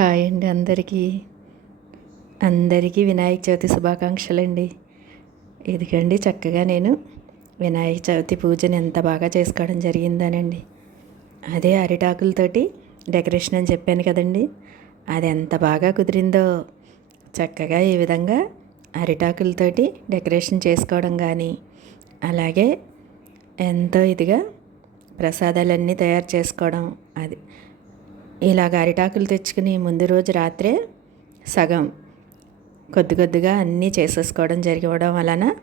Hi అండి అందరికీ. అందరికీ వినాయక చవితి శుభాకాంక్షలు అండి ఇదిగండి చక్కగా నేను వినాయక చవితి పూజను ఎంత బాగా చేసుకోవడం జరిగిందానండి. అదే అరిటాకులతోటి డెకరేషన్ అని చెప్పాను కదండి. అది ఎంత బాగా కుదిరిందో చక్కగా ఈ విధంగా అరిటాకులతోటి డెకరేషన్ చేసుకోవడం కానీ అలాగే ఎంతో ఇదిగా ప్రసాదాలన్నీ తయారు చేసుకోవడం అది ఇలాగ అరిటాకులు తెచ్చుకుని ముందు రోజు రాత్రే సగం కొద్ది కొద్దిగా అన్నీ చేసేసుకోవడం జరిగివడం వలన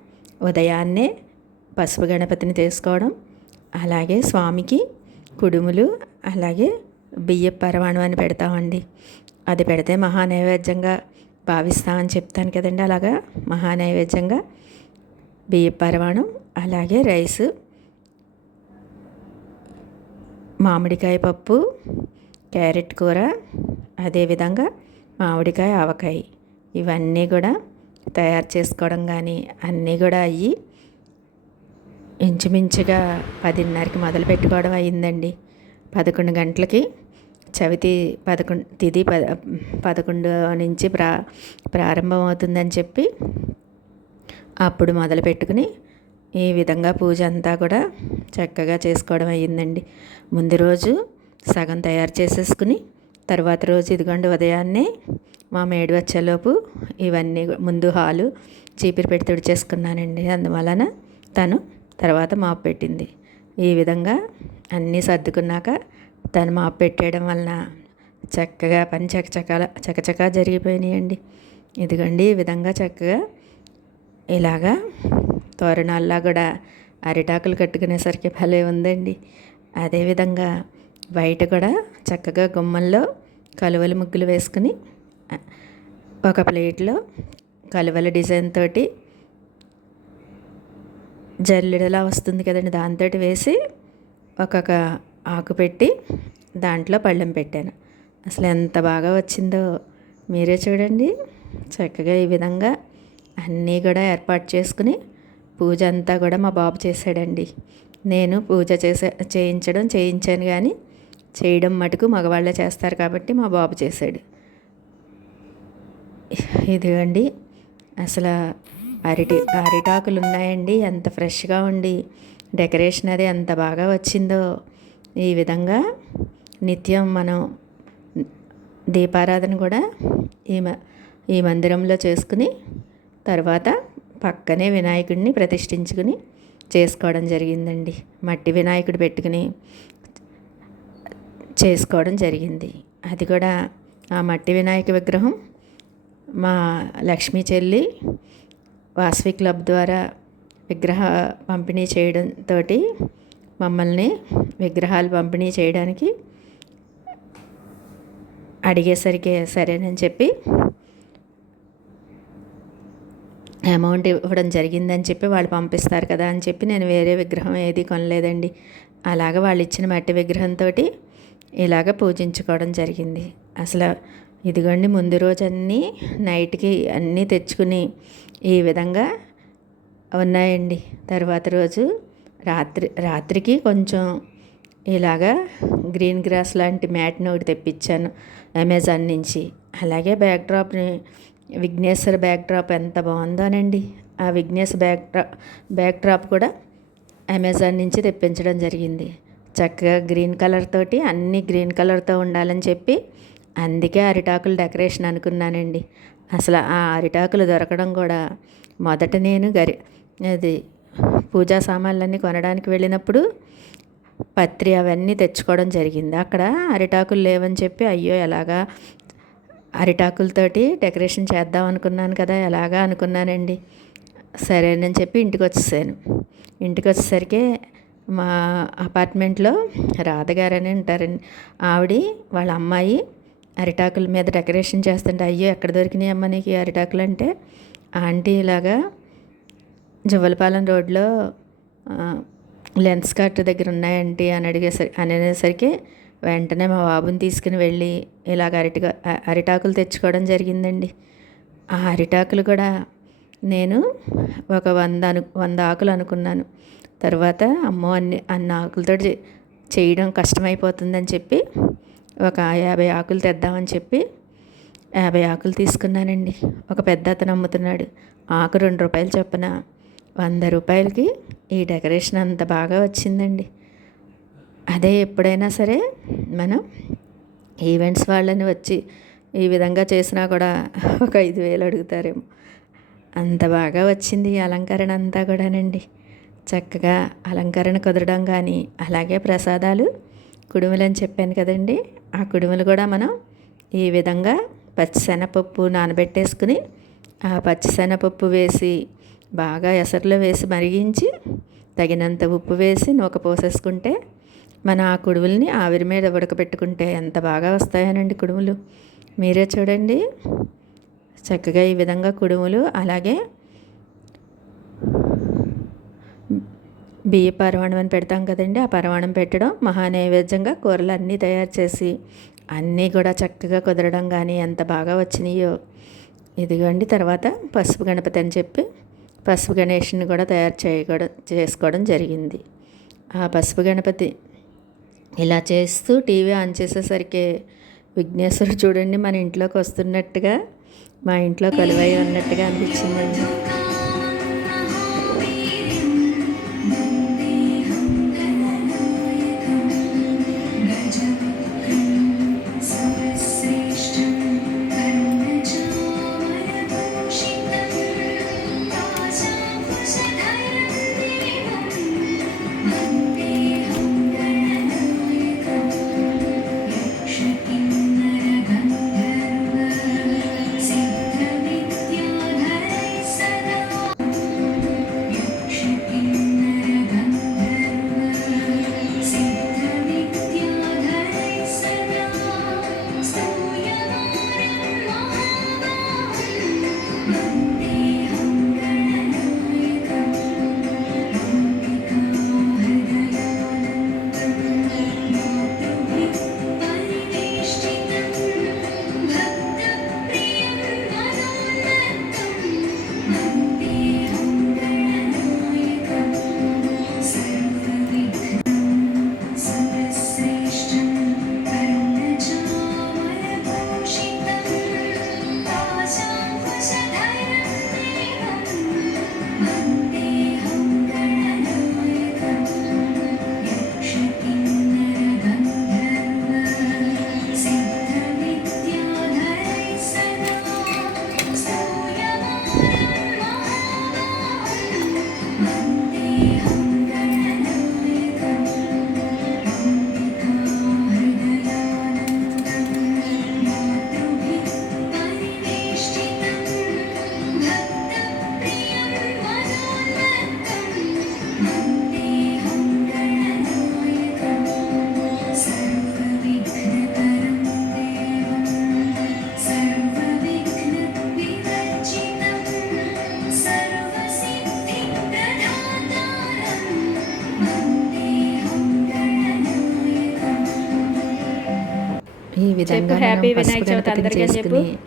ఉదయాన్నే పసుపు గణపతిని తీసుకోవడం అలాగే స్వామికి కుడుములు అలాగే బియ్య పరవాణం అని పెడతామండి. అది పెడితే మహానైవేద్యంగా భావిస్తామని చెప్తాను కదండి. అలాగా మహానైవేద్యంగా బియ్య పరవాణం అలాగే రైసు మామిడికాయ పప్పు క్యారెట్ కూర అదేవిధంగా మామిడికాయ ఆవకాయ. ఇవన్నీ కూడా తయారు చేసుకోవడం కానీ అన్నీ కూడా అయ్యి ఇంచుమించుగా పదిన్నరకి మొదలు పెట్టుకోవడం అయ్యిందండి. పదకొండు గంటలకి చవితి పదకొండు తిది పద పదకొండు నుంచి ప్రా ప్రారంభం అవుతుందని చెప్పి అప్పుడు మొదలు పెట్టుకుని ఈ విధంగా పూజ అంతా కూడా చక్కగా చేసుకోవడం అయ్యిందండి. ముందు రోజు సగం తయారు చేసేసుకుని తర్వాత రోజు ఇదిగోండి ఉదయాన్నే మా మేడు వచ్చేలోపు ఇవన్నీ ముందు హాలు చీపిరి పెట్టి తుడిచేసుకున్నానండి. అందువలన తను తర్వాత మాపు పెట్టింది. ఈ విధంగా అన్నీ సర్దుకున్నాక తను మాపు పెట్టేయడం వలన చక్కగా పని చకచకాల చకచకా జరిగిపోయినాయండి. ఇదిగోండి ఈ విధంగా చక్కగా ఇలాగా తోరణాల్లా కూడా అరిటాకులు కట్టుకునేసరికి భలే ఉందండి. అదేవిధంగా బయట కూడా చక్కగా గుమ్మంలో కలువల ముగ్గులు వేసుకుని ఒక ప్లేట్లో కలువల డిజైన్ తోటి జల్లెడలా వస్తుంది కదండి. దాంతో వేసి ఒక్కొక్క ఆకు పెట్టి దాంట్లో పళ్ళెం పెట్టాను. అసలు ఎంత బాగా వచ్చిందో మీరే చూడండి. చక్కగా ఈ విధంగా అన్నీ కూడా ఏర్పాటు చేసుకుని పూజ అంతా కూడా మా బాబు చేశాడండి. నేను పూజ చేసే చేయించడం చేయించాను కానీ చేయడం మటుకు మగవాళ్ళే చేస్తారు కాబట్టి మా బాబు చేశాడు. ఇదిగండి అసలు అరిటి అరిటాకులు ఉన్నాయండి ఎంత ఫ్రెష్గా ఉండి డెకరేషన్ అది ఎంత బాగా వచ్చిందో. ఈ విధంగా నిత్యం మనం దీపారాధన కూడా ఈ ఈ మందిరంలో చేసుకుని తర్వాత పక్కనే వినాయకుడిని ప్రతిష్ఠించుకుని చేసుకోవడం జరిగిందండి. మట్టి వినాయకుడు పెట్టుకుని చేసుకోవడం జరిగింది. అది కూడా ఆ మట్టి వినాయక విగ్రహం మా లక్ష్మీ చెల్లి వాసవి క్లబ్ ద్వారా విగ్రహ పంపిణీ చేయడంతో మమ్మల్ని విగ్రహాలు పంపిణీ చేయడానికి అడిగేసరికి సరేనని చెప్పి అమౌంట్ ఇవ్వడం జరిగిందని చెప్పి వాళ్ళు పంపిస్తారు కదా అని చెప్పి నేను వేరే విగ్రహం ఏది కొనలేదండి. అలాగ వాళ్ళు ఇచ్చిన మట్టి విగ్రహంతో ఇలాగ పూజించుకోవడం జరిగింది. అసలు ఇదిగోండి ముందు రోజు అన్నీ నైట్కి అన్నీ తెచ్చుకుని ఈ విధంగా ఉన్నాయండి. తర్వాత రోజు రాత్రి రాత్రికి కొంచెం ఇలాగా గ్రీన్ గ్రాస్ లాంటి మ్యాట్ని ఒకటి తెప్పించాను అమెజాన్ నుంచి. అలాగే బ్యాక్ డ్రాప్ని విఘ్నేశ్వర బ్యాక్ డ్రాప్ ఎంత బాగుందోనండి. ఆ Vighneshwara backdrop backdrop కూడా అమెజాన్ నుంచి తెప్పించడం జరిగింది. చక్కగా గ్రీన్ కలర్ తోటి అన్నీ గ్రీన్ కలర్తో ఉండాలని చెప్పి అందుకే అరిటాకులు డెకరేషన్ అనుకున్నానండి. అసలు ఆ అరిటాకులు దొరకడం కూడా మొదట నేను గరి అది పూజా సామాన్లన్నీ కొనడానికి వెళ్ళినప్పుడు పత్రి అవన్నీ తెచ్చుకోవడం జరిగింది. అక్కడ అరిటాకులు లేవని చెప్పి అయ్యో ఎలాగా అరిటాకులతోటి డెకరేషన్ చేద్దాం అనుకున్నాను కదా ఎలాగా అనుకున్నానండి. సరేనని చెప్పి ఇంటికి వచ్చేసాను ఇంటికి వచ్చేసరికి మా అపార్ట్మెంట్లో రాధగారని ఉంటారండి. ఆవిడ వాళ్ళ అమ్మాయి అరిటాకుల మీద డెకరేషన్ చేస్తుంటే అయ్యో ఎక్కడ దొరికినాయి అమ్మ నీకు అరిటాకులు అంటే? ఆంటీ ఇలాగా జువ్వలపాలెం రోడ్లో లెన్స్ కార్ట్ దగ్గర ఉన్నాయంటీ అని అడిగేసరి అనేసరికి వెంటనే మా బాబుని తీసుకుని వెళ్ళి ఇలాగ అరిటిగా అరిటాకులు తెచ్చుకోవడం జరిగిందండి. ఆ అరిటాకులు కూడా నేను ఒక వంద అను వంద ఆకులు అనుకున్నాను. తర్వాత అమ్మో అన్ని అన్ని ఆకులతో చేయడం కష్టమైపోతుందని చెప్పి ఒక యాభై ఆకులు తెద్దామని చెప్పి యాభై ఆకులు తీసుకున్నానండి. ఒక పెద్ద అతను అమ్ముతున్నాడు. ఆకు రెండు రూపాయలు చొప్పున వంద రూపాయలకి ఈ డెకరేషన్ అంత బాగా వచ్చిందండి. అదే ఎప్పుడైనా సరే మనం ఈవెంట్స్ వాళ్ళని వచ్చి ఈ విధంగా చేసినా కూడా ఒక ఐదు వేలు అడుగుతారేమో. అంత బాగా వచ్చింది ఈ అలంకరణ అంతా కూడానండి. చక్కగా అలంకరణ కుదరడం కానీ అలాగే ప్రసాదాలు కుడుములు అని చెప్పాను కదండి. ఆ కుడుములు కూడా మనం ఈ విధంగా పచ్చిశనగపప్పు నానబెట్టేసుకుని ఆ పచ్చిశనగపప్పు వేసి బాగా ఎసరులో వేసి మరిగించి తగినంత ఉప్పు వేసి నూక పోసేసుకుంటే మన ఆ కుడుముల్ని ఆవిరి మీద ఉడకబెట్టుకుంటే ఎంత బాగా వస్తాయనండి కుడుములు. మీరే చూడండి. చక్కగా ఈ విధంగా కుడుములు అలాగే బియ్య పరవాణం అని పెడతాం కదండి ఆ పరవాణం పెట్టడం మహా నైవేద్యంగా కూరలు అన్నీ తయారు చేసి అన్నీ కూడా చక్కగా కుదరడం కానీ ఎంత బాగా వచ్చినాయో. ఇదిగోండి తర్వాత పసుపు గణపతి అని చెప్పి పసుపు గణేష్ని కూడా తయారు చేయకూడదు చేసుకోవడం జరిగింది. ఆ పసుపు గణపతి ఇలా చేస్తూ టీవీ ఆన్ చేసేసరికి విఘ్నేశ్వరుడు చూడండి మన ఇంట్లోకి వస్తున్నట్టుగా మా ఇంట్లో కలువై ఉన్నట్టుగా అనిపించిందండి. విధంగా హ్యాపీ వినాయక చవితి అందరికీ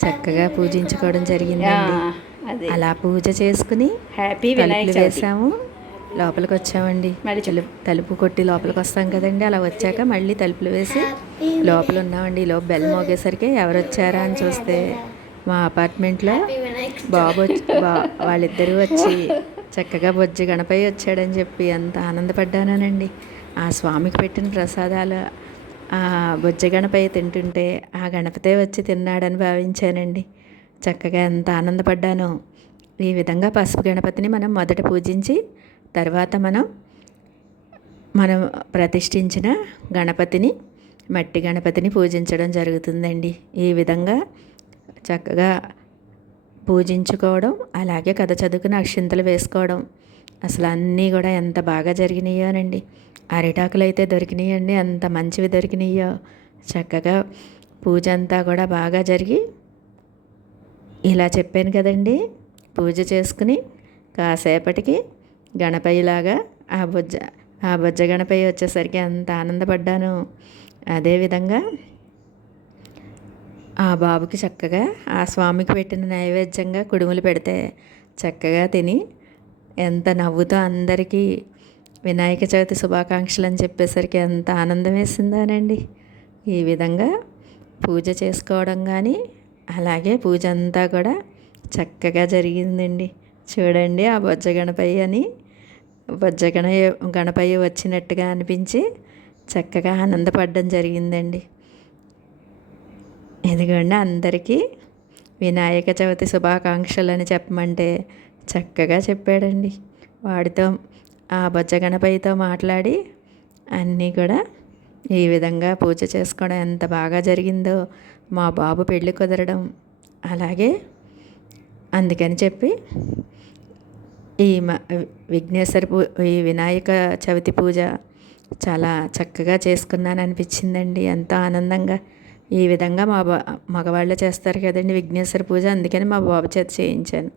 చక్కగా పూజించుకోవడం జరిగిందండి. అది. అలా పూజ చేసుకుని హ్యాపీ వినాయక వేసాము. లోపలికి వచ్చామండి. మళ్ళీ. తలుపు కొట్టి లోపలికి వస్తాం కదండి. అలా వచ్చాక మళ్ళీ తలుపులు వేసి లోపల ఉన్నామండి. ఈ లోపు బెల్ మోగేసరికి ఎవరు వచ్చారా అని చూస్తే మా అపార్ట్మెంట్లో బాబు వచ్చి బా వాళ్ళిద్దరూ వచ్చి చక్కగా బొజ్జి గణపయ్య వచ్చాడని చెప్పి ఎంత ఆనందపడ్డానండి ఆ స్వామికి పెట్టిన ప్రసాదాలు బొజ్జ గణపయ్య తింటుంటే ఆ గణపతే వచ్చి తిన్నాడని భావించానండి. చక్కగా ఎంత ఆనందపడ్డానో. ఈ విధంగా పసుపు గణపతిని మనం మొదట పూజించి తర్వాత మనం మనం ప్రతిష్ఠించిన గణపతిని మట్టి గణపతిని పూజించడం జరుగుతుందండి. ఈ విధంగా చక్కగా పూజించుకోవడం అలాగే కథ చదువుకుని అక్షింతలు వేసుకోవడం అసలు అన్నీ కూడా ఎంత బాగా జరిగినాయోనండి అరిటాకులు అయితే దొరికినాయండి అంత మంచివి దొరికినాయో. చక్కగా పూజ అంతా కూడా బాగా జరిగి ఇలా చెప్పాను కదండి పూజ చేసుకుని కాసేపటికి గణపయ్యలాగా ఆ బొజ్జ ఆ బొజ్జ గణపయ్య వచ్చేసరికి అంత ఆనందపడ్డాను. అదేవిధంగా ఆ బాబుకి చక్కగా ఆ స్వామికి పెట్టిన నైవేద్యంగా కుడుములు పెడితే చక్కగా తిని ఎంత నవ్వుతో అందరికీ వినాయక చవితి శుభాకాంక్షలు అని చెప్పేసరికి ఎంత ఆనందం వేసిందానండి. ఈ విధంగా పూజ చేసుకోవడం కానీ అలాగే పూజ అంతా కూడా చక్కగా జరిగిందండి. చూడండి ఆ బొజ్జ గణపయ్య అని బొజ్జ గణ గణపయ్య వచ్చినట్టుగా అనిపించి చక్కగా ఆనందపడడం జరిగిందండి. ఎందుకంటే అందరికీ వినాయక చవితి శుభాకాంక్షలు అని చెప్పమంటే చక్కగా చెప్పాడండి. వాడితో ఆ బొజ్జ మాట్లాడి అన్నీ కూడా ఈ విధంగా పూజ చేసుకోవడం ఎంత బాగా జరిగిందో మా బాబు పెళ్ళి కుదరడం అలాగే అందుకని చెప్పి ఈ విఘ్నేశ్వర పూ ఈ వినాయక చవితి పూజ చాలా చక్కగా చేసుకున్నాను అనిపించిందండి. ఎంతో ఆనందంగా. ఈ విధంగా మా బా మగవాళ్ళు చేస్తారు కదండి విఘ్నేశ్వర పూజ అందుకని మా బాబు చేత చేయించాను.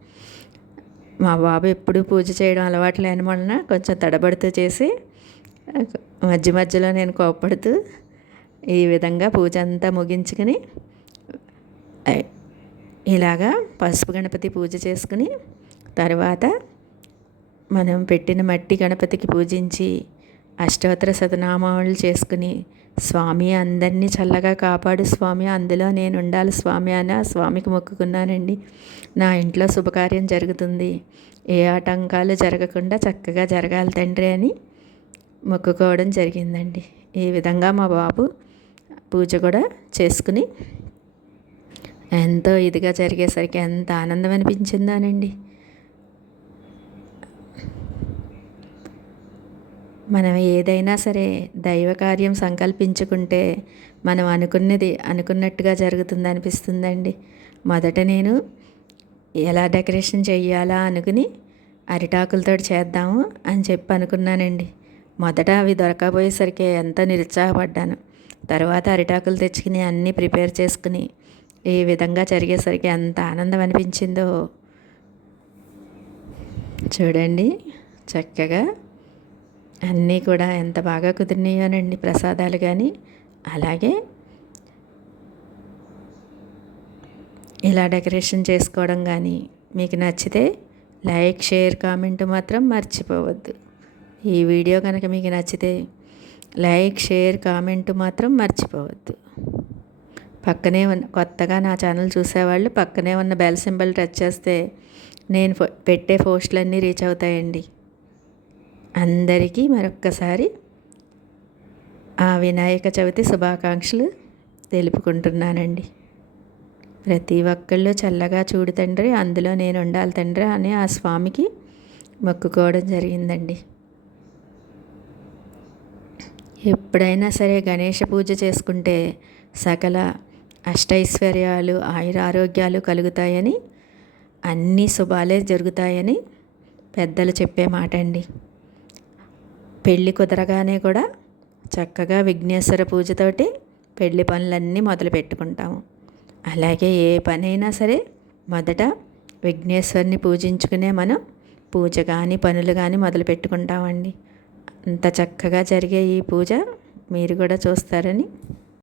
మా బాబు ఎప్పుడు పూజ చేయడం అలవాటు లేని వలన కొంచెం తడబడుతూ చేసి మధ్య మధ్యలో నేను కోప్పడుతూ ఈ విధంగా పూజ అంతా ముగించుకుని ఇలాగా పసుపు గణపతి పూజ చేసుకుని తర్వాత మనం పెట్టిన మట్టి గణపతికి పూజించి అష్టోత్తర శతనామాలు చేసుకుని స్వామి అందరినీ చల్లగా కాపాడు స్వామి అందులో నేను ఉండాలి స్వామి అని ఆ స్వామికి మొక్కుకున్నానండి. నా ఇంట్లో శుభకార్యం జరుగుతుంది. ఏ ఆటంకాలు జరగకుండా చక్కగా జరగాలి తండ్రి అని మొక్కుకోవడం జరిగిందండి. ఈ విధంగా మా బాబు పూజ కూడా చేసుకుని ఎంతో ఇదిగా జరిగేసరికి ఎంత ఆనందం అనిపించిందానండి. మనం ఏదైనా సరే దైవ కార్యం సంకల్పించుకుంటే మనం అనుకున్నది అనుకున్నట్టుగా జరుగుతుంది అనిపిస్తుందండి మొదట నేను ఎలా డెకరేషన్ చేయాలా అనుకుని అరిటాకులతో చేద్దాము అని చెప్పి అనుకున్నానండి. మొదట అవి దొరకబోయేసరికి ఎంత నిరుత్సాహపడ్డాను. తర్వాత అరిటాకులు తెచ్చుకుని అన్నీ ప్రిపేర్ చేసుకుని ఈ విధంగా జరిగేసరికి ఎంత ఆనందం అనిపించిందో చూడండి. చక్కగా అన్నీ కూడా ఎంత బాగా కుదిరినాయోనండి ప్రసాదాలు కానీ అలాగే ఇలా డెకరేషన్ చేసుకోవడం కానీ మీకు నచ్చితే లైక్ షేర్ కామెంట్ మాత్రం మర్చిపోవద్దు. ఈ వీడియో కనుక మీకు నచ్చితే లైక్ షేర్ కామెంట్ మాత్రం మర్చిపోవద్దు. పక్కనే ఉన్న కొత్తగా నా ఛానల్ చూసేవాళ్ళు పక్కనే ఉన్న బెల్ సింబల్ టచ్ చేస్తే నేను పెట్టే పోస్టులన్నీ రీచ్ అవుతాయండి. అందరికీ మరొక్కసారి ఆ వినాయక చవితి శుభాకాంక్షలు తెలుపుకుంటున్నానండి. ప్రతి ఒక్కళ్ళు చల్లగా చూడు తండ్రి అందులో నేను ఉండాలి తండ్రి అని ఆ స్వామికి మొక్కుకోవడం జరిగిందండి. ఎప్పుడైనా సరే గణేష పూజ చేసుకుంటే సకల అష్టైశ్వర్యాలు ఆయుర ఆరోగ్యాలు కలుగుతాయని అన్ని శుభాలే జరుగుతాయని పెద్దలు చెప్పే మాట అండి పెళ్ళి కుదరగానే కూడా చక్కగా విఘ్నేశ్వర పూజతోటి పెళ్ళి పనులన్నీ మొదలు పెట్టుకుంటాము. అలాగే ఏ పనైనా సరే మొదట విఘ్నేశ్వరిని పూజించుకునే మనం పూజ కానీ పనులు కానీ మొదలు పెట్టుకుంటామండి. అంత చక్కగా జరిగే ఈ పూజ మీరు కూడా చూస్తారని